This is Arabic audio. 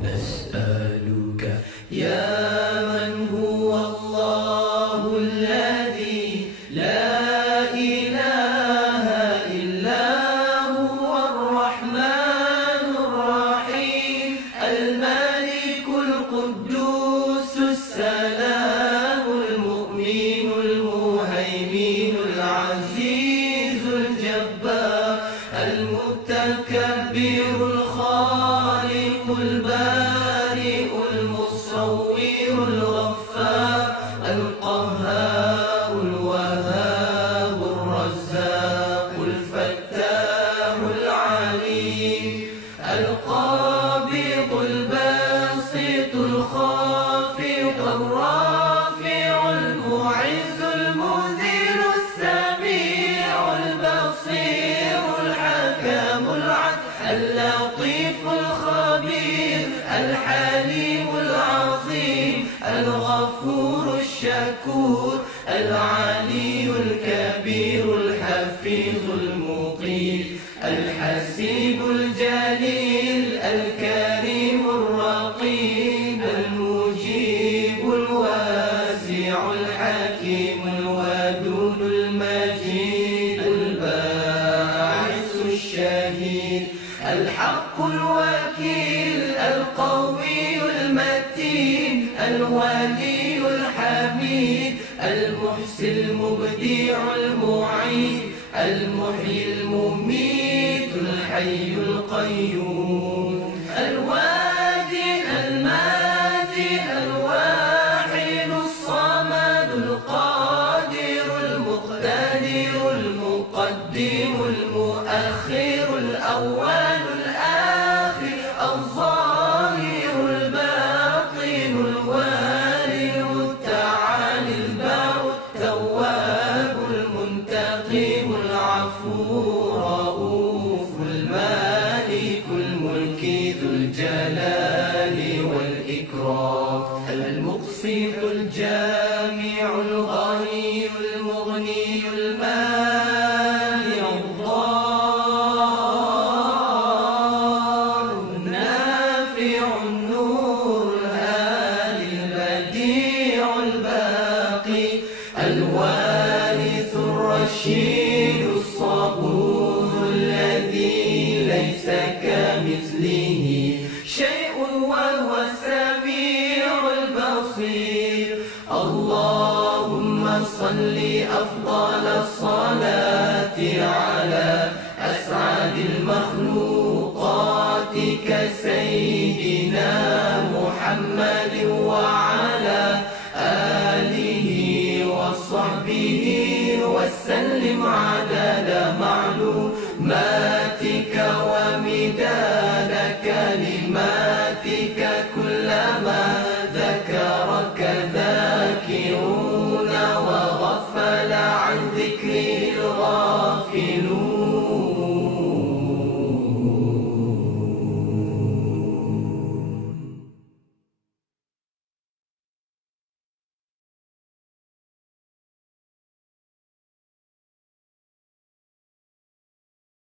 نسألك يا من هو الله الذي لا إله إلا هو الرحمن الرحيم الملك القدوس السلام المؤمن المهيمن العزيز الجبار المتكبر الخالق البارئ المصور الغفار القهار الوهاب الرزاق الفتاح العليم القابض الباسط الخافض الرافع المعز المذل السميع البصير الحكم العدل اللطيف الخبير الحليم العظيم الغفور الشكور العلي الكبير الحفيظ المقيم الحسيب الجليل الكريم الرقيب المجيب الواسع الحكيم الودود المجيد الباعث الشهيد الحق الوكيل القوي المتين الولي الحميد المحسن المبدع المعيد المحيي المميت الحي القيوم الوادي الماجي الواحد الصمد القادر المقتدر المقدم المؤخر الأول الآخر الظاهر الباطن الوالي المتعالي البر التواب المنتقم العفو الرؤوف المالك الملك ذو الجلال والإكرام المقسط الجامع الغني المغني المانع الضار النافع النور الهادي البديع الباقي الوارث الرشيد الصبور الذي ليس كمثله شيء وهو السميع البصير اللهم صل أفضل الصلاة على أسعد المخلوقات كسيدنا محمد وعلى